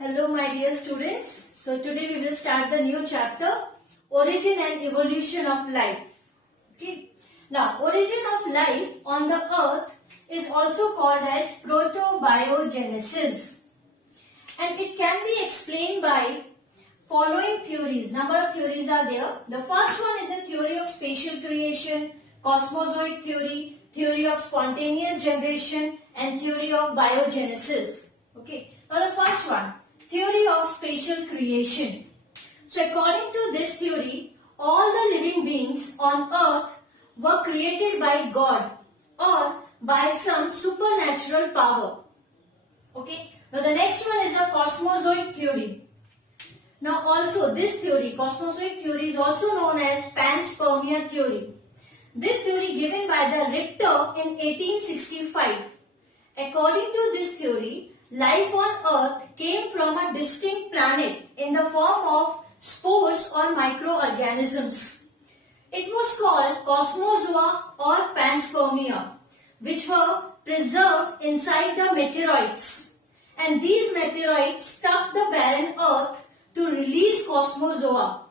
Hello my dear students. So today we will start the new chapter, Origin and Evolution of Life. Okay. Now origin of life on the earth is also called as protobiogenesis, and it can be explained by following theories. Number of theories are there. The first one is the theory of spatial creation, cosmozoic theory, theory of spontaneous generation, and theory of biogenesis. Okay. Now the first one, theory of spatial creation. So according to this theory, all the living beings on earth were created by God or by some supernatural power. Okay. Now the next one is the cosmozoic theory. Now also this theory, cosmozoic theory, is also known as panspermia theory. This theory given by the Richter in 1865. According to this theory, life on earth came from a distinct planet in the form of spores or microorganisms. It was called cosmozoa or panspermia, which were preserved inside the meteoroids. And these meteoroids struck the barren earth to release cosmozoa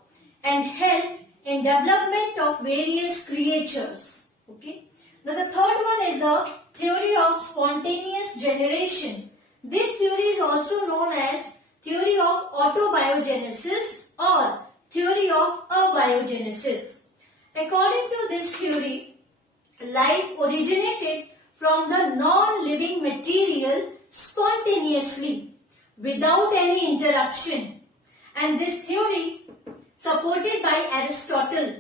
and helped in development of various creatures. Okay. Now the third one is the theory of spontaneous generation. This theory is also known as theory of autobiogenesis or theory of abiogenesis. According to this theory, life originated from the non-living material spontaneously without any interruption, and this theory supported by Aristotle.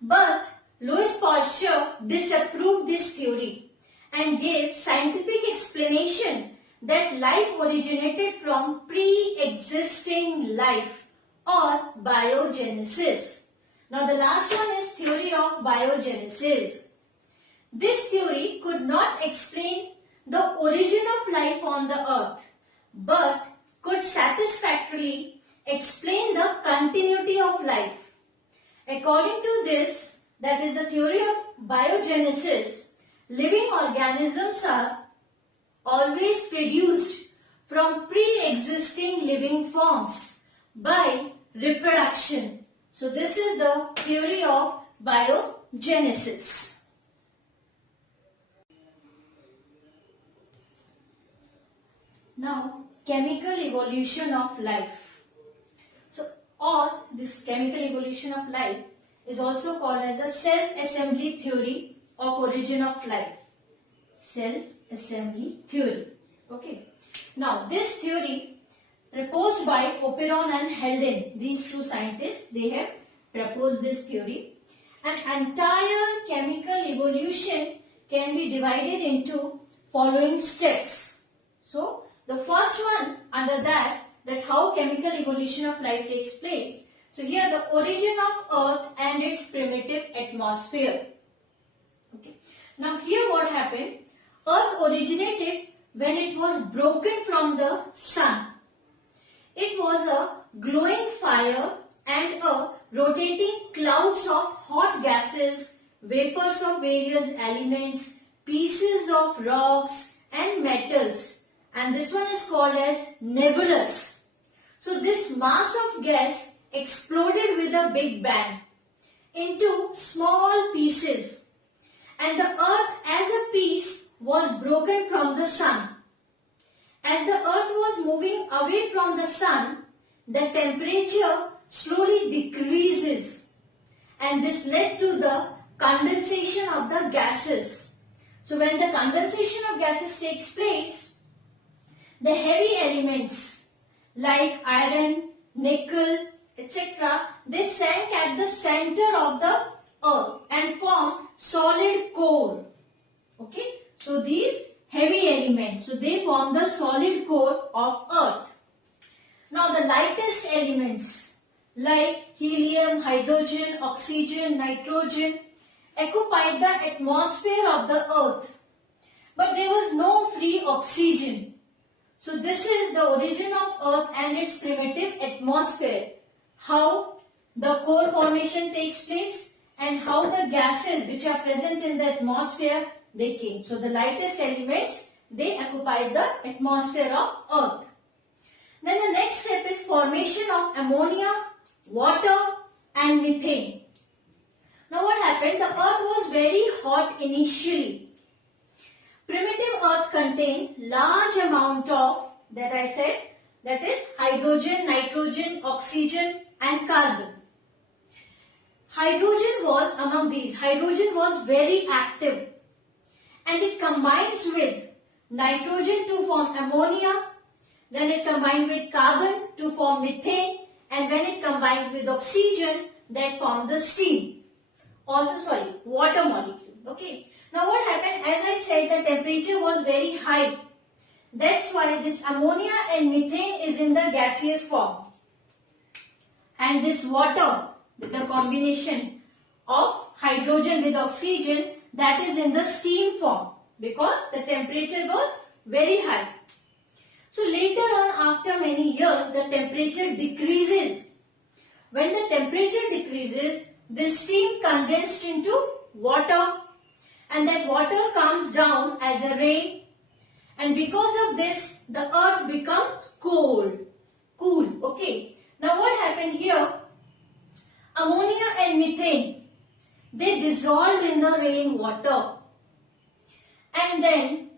But Louis Pasteur disapproved this theory and gave scientific explanation that life originated from pre-existing life or biogenesis. Now the last one is theory of biogenesis. This theory could not explain the origin of life on the earth, but could satisfactorily explain the continuity of life. According to this, that is the theory of biogenesis, living organisms are always produced from pre-existing living forms by reproduction. So this is the theory of biogenesis. Now, chemical evolution of life. Or this chemical evolution of life is also called as a self-assembly theory of origin of life. Self-assembly theory. Okay. Now this theory proposed by Operon and Haldane, these two scientists, they have proposed this theory. An entire chemical evolution can be divided into following steps. So the first one under that how chemical evolution of life takes place. So here the origin of earth and its primitive atmosphere. Okay. Now here what happened? Earth originated when it was broken from the sun. It was a glowing fire and a rotating clouds of hot gases, vapors of various elements, pieces of rocks and metals. And this one is called as nebulous. So this mass of gas exploded with a big bang into small pieces, and the earth as a piece was broken from the sun. As the earth was moving away from the sun, the temperature slowly decreases, and this led to the condensation of the gases. So when the condensation of gases takes place, the heavy elements like iron, nickel, etc., they sank at the center of the earth and formed solid core. Okay, so these heavy elements, so they form the solid core of earth. Now the lightest elements like helium, hydrogen, oxygen, nitrogen occupied the atmosphere of the earth, but there was no free oxygen. So this is the origin of earth and its primitive atmosphere. How the core formation takes place and how the gases which are present in the atmosphere, they came. So the lightest elements, they occupied the atmosphere of earth. Then the next step is formation of ammonia, water and methane. Now what happened? The earth was very hot initially. Primitive earth contained large amount of, that I said, that is hydrogen, nitrogen, oxygen and carbon. Hydrogen was among these. Hydrogen was very active and it combines with nitrogen to form ammonia, then it combines with carbon to form methane, and when it combines with oxygen, that form the steam. Also, water molecule. Okay. Now what happened? As I said, the temperature was very high. That's why this ammonia and methane is in the gaseous form. And this water with the combination of hydrogen with oxygen, that is in the steam form because the temperature was very high. So later on, after many years, the temperature decreases. When the temperature decreases, this steam condensed into water and that water comes down as a rain, and because of this the earth becomes cool. Okay. Now what happened here? Ammonia and methane, they dissolved in the rainwater, and then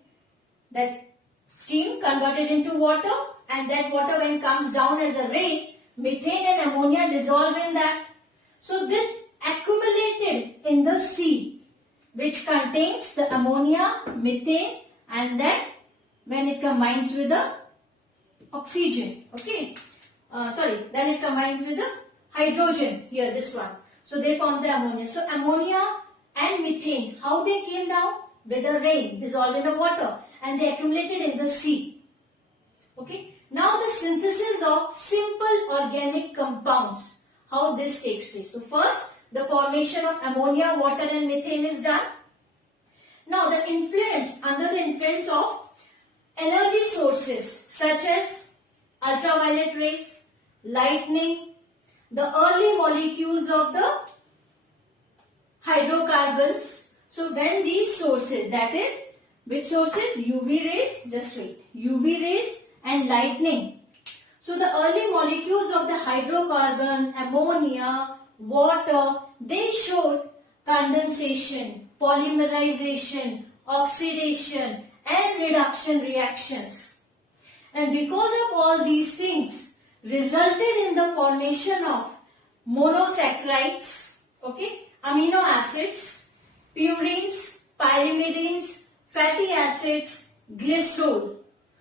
that steam converted into water, and that water when comes down as a rain, methane and ammonia dissolve in that. So this accumulated in the sea, which contains the ammonia, methane, and then when it combines with the oxygen, okay, then it combines with the hydrogen, here this one. So they form the ammonia. So ammonia and methane, how they came down? With the rain, dissolved in the water, and they accumulated in the sea. Okay. Now the synthesis of simple organic compounds, how this takes place. So first, the formation of ammonia, water and methane is done. Now the influence, under the influence of energy sources such as ultraviolet rays, lightning, the early molecules of the hydrocarbons. So when these sources, that is, which sources? UV rays, just wait, UV rays and lightning. So the early molecules of the hydrocarbon, ammonia, water, they showed condensation, polymerization, oxidation and reduction reactions. And because of all these things, resulted in the formation of monosaccharides, okay, amino acids, purines, pyrimidines, fatty acids, glycerol.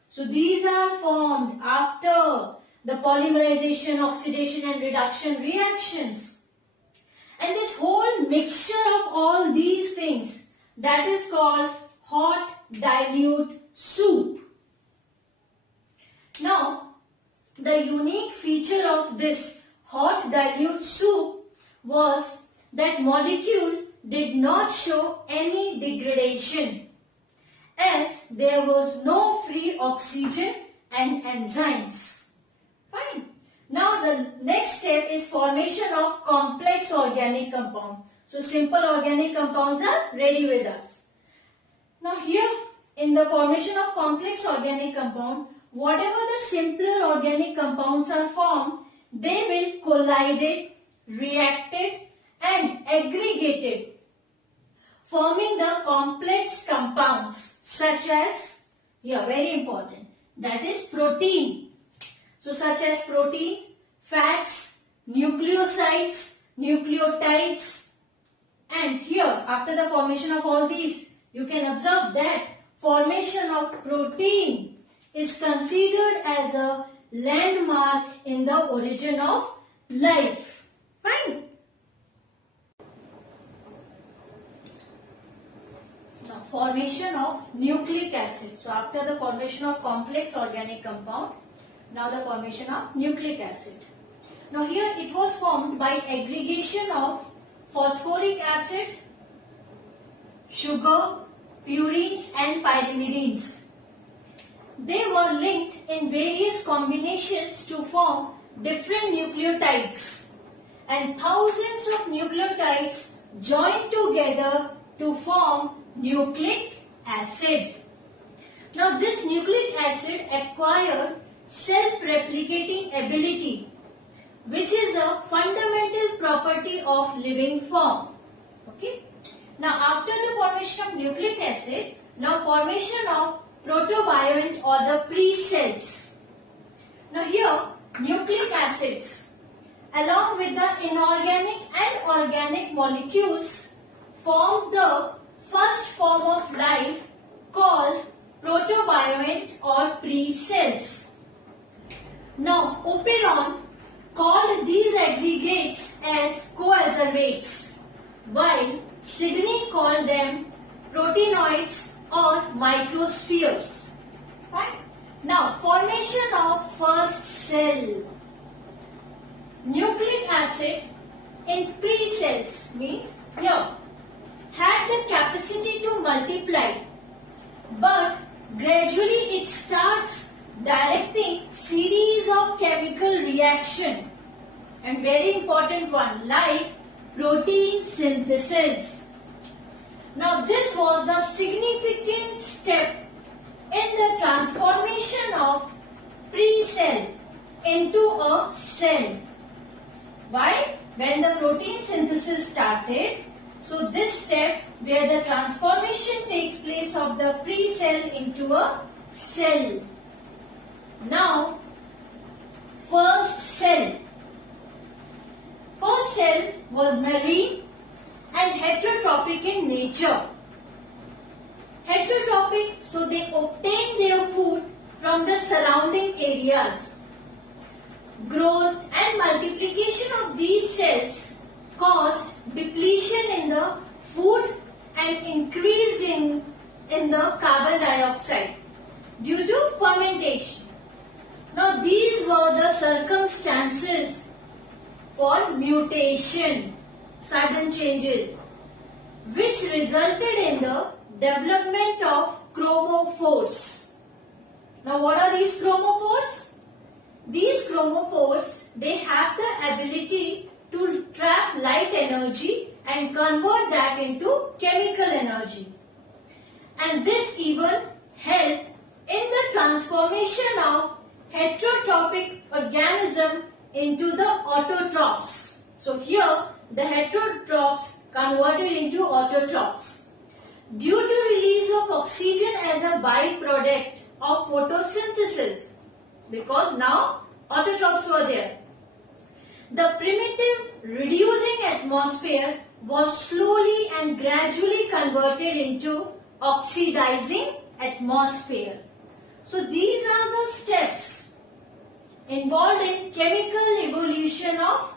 So these are formed after the polymerization, oxidation and reduction reactions. And this whole mixture of all these things, that is called hot dilute soup. Now, the unique feature of this hot dilute soup was that molecule did not show any degradation, as there was no free oxygen and enzymes. Fine. Now the next step is formation of complex organic compound. So simple organic compounds are ready with us. Now here in the formation of complex organic compound, whatever the simpler organic compounds are formed, they will collided, reacted and aggregated, forming the complex compounds such as, here very important, that is protein. So such as protein, fats, nucleosides, nucleotides, and here after the formation of all these, you can observe that formation of protein is considered as a landmark in the origin of life. Fine. Now formation of nucleic acid. So after the formation of complex organic compound, now the formation of nucleic acid. Now here it was formed by aggregation of phosphoric acid, sugar, purines and pyrimidines. They were linked in various combinations to form different nucleotides, and thousands of nucleotides joined together to form nucleic acid. Now this nucleic acid acquired self-replicating ability, which is a fundamental property of living form. Okay. Now after the formation of nucleic acid, now formation of protobiont or the pre-cells. Now here nucleic acids along with the inorganic and organic molecules form the first form of life called protobiont or pre-cells. Now Operon called these aggregates as coacervates, while Sidney called them proteinoids or microspheres. Right? Now formation of first cell. Nucleic acid in pre-cells means here had the capacity to multiply, but gradually it starts directing series of chemical reaction, and very important one like protein synthesis. Now this was the significant step in the transformation of pre-cell into a cell. Why? When the protein synthesis started, so this step where the transformation takes place of the pre-cell into a cell. Now, first cell. First cell was marine and heterotrophic in nature. Heterotrophic, so they obtain their food from the surrounding areas. Growth and multiplication of these cells caused depletion in the food and increase in the carbon dioxide due to fermentation. Now these were the circumstances for mutation, sudden changes, which resulted in the development of chromophores. Now what are these chromophores? These chromophores, they have the ability to trap light energy and convert that into chemical energy. And this even helped in the transformation of heterotrophic organism into the autotrophs. So here the heterotrophs converted into autotrophs. Due to release of oxygen as a byproduct of photosynthesis, because now autotrophs were there, the primitive reducing atmosphere was slowly and gradually converted into oxidizing atmosphere. So these are the steps involved in chemical evolution of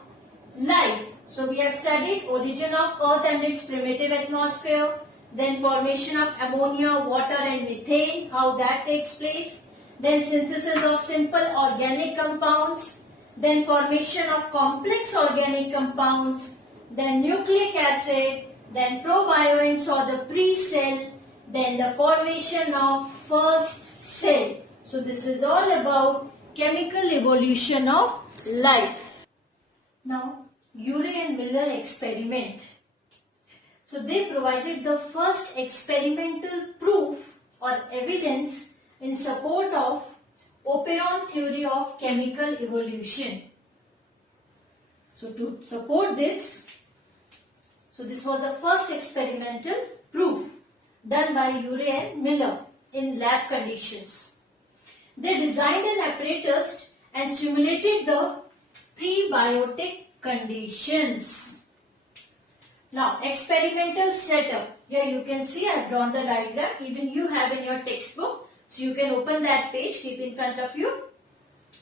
life. So we have studied origin of earth and its primitive atmosphere, then formation of ammonia, water and methane, how that takes place, then synthesis of simple organic compounds, then formation of complex organic compounds, then nucleic acid, then probionts or the pre-cell, then the formation of first cell. So this is all about chemical evolution of life. Now Urey and Miller experiment. So they provided the first experimental proof or evidence in support of Operon theory of chemical evolution. So to support this, so this was the first experimental proof done by Urey and Miller in lab conditions. They designed an apparatus and simulated the prebiotic conditions. Now experimental setup. Here you can see I have drawn the diagram. Even you have in your textbook. So you can open that page, keep in front of you.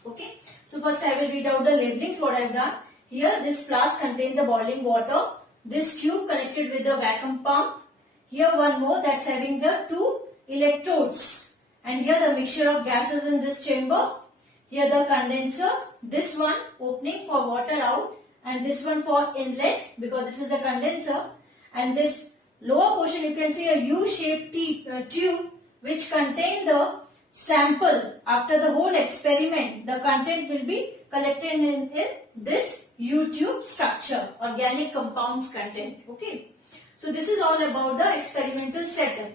Okay. So first I will read out the labelings what I have done. Here this flask contains the boiling water. This tube connected with the vacuum pump. Here one more that's having the two electrodes. And here the mixture of gases in this chamber. Here the condenser. This one opening for water out. And this one for inlet because this is the condenser. And this lower portion you can see a U-shaped tube which contain the sample. After the whole experiment, the content will be collected in this U-tube structure, organic compounds content. Okay. So this is all about the experimental setup.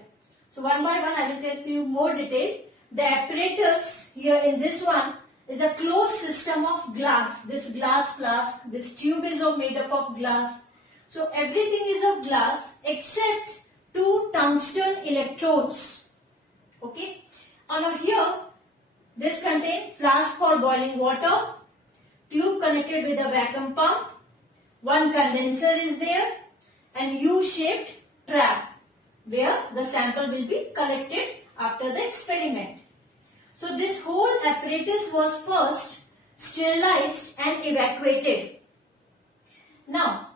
So one by one I will tell you more detail. The apparatus here in this one, is a closed system of glass. This glass flask, this tube is made up of glass. So everything is of glass except two tungsten electrodes. Okay. And now here, this contains flask for boiling water, tube connected with a vacuum pump, one condenser is there, and U-shaped trap where the sample will be collected after the experiment. So this whole apparatus was first sterilized and evacuated. Now,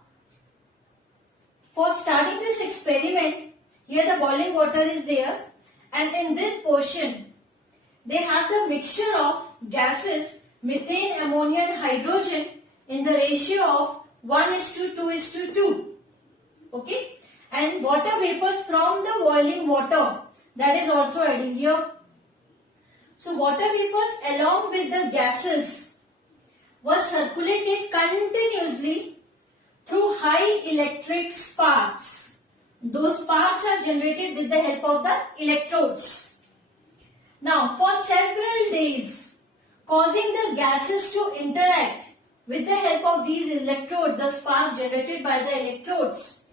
for starting this experiment, here the boiling water is there, and in this portion they have the mixture of gases methane, ammonia and hydrogen in the ratio of 1:2:2. Okay, and water vapors from the boiling water, that is also adding here. So water vapors along with the gases was circulated continuously through high electric sparks. Those sparks are generated with the help of the electrodes. Now for several days, causing the gases to interact with the help of these electrodes, the spark generated by the electrodes.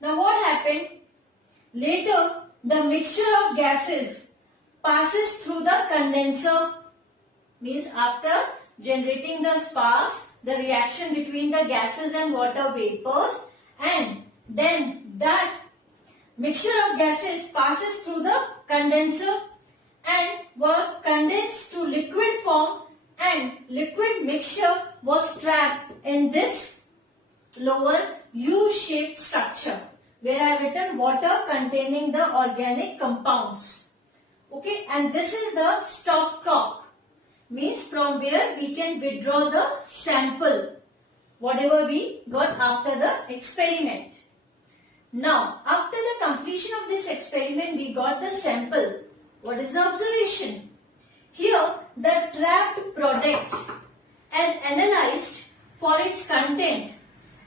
Now what happened? Later, the mixture of gases passes through the condenser. Means after generating the sparks, the reaction between the gases and water vapors, and then that mixture of gases passes through the condenser and were condensed to liquid form, and liquid mixture was trapped in this lower U-shaped structure where I have written water containing the organic compounds. Okay, and this is the stopcock, means from where we can withdraw the sample, whatever we got after the experiment. Now, after the completion of this experiment, we got the sample. What is the observation? Here, the trapped product as analyzed for its content,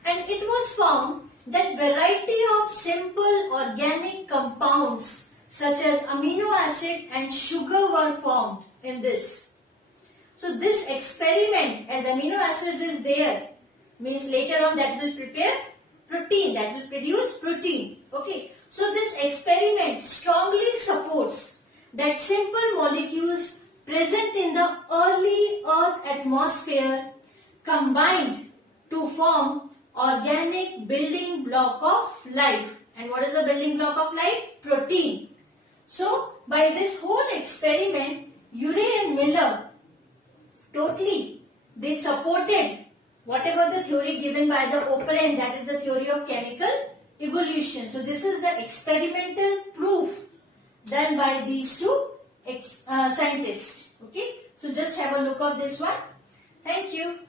and it was found that variety of simple organic compounds such as amino acid and sugar were formed in this. So this experiment, as amino acid is there, means later on that will prepare protein, that will produce protein. Okay. So this experiment strongly supports that simple molecules present in the early Earth atmosphere combined to form organic building block of life. And what is the building block of life? Protein. So by this whole experiment, Urey and Miller totally they supported whatever the theory given by the Oparin, that is the theory of chemical evolution. So this is the experimental proof done by these two scientists. Okay, so just have a look of this one. Thank you.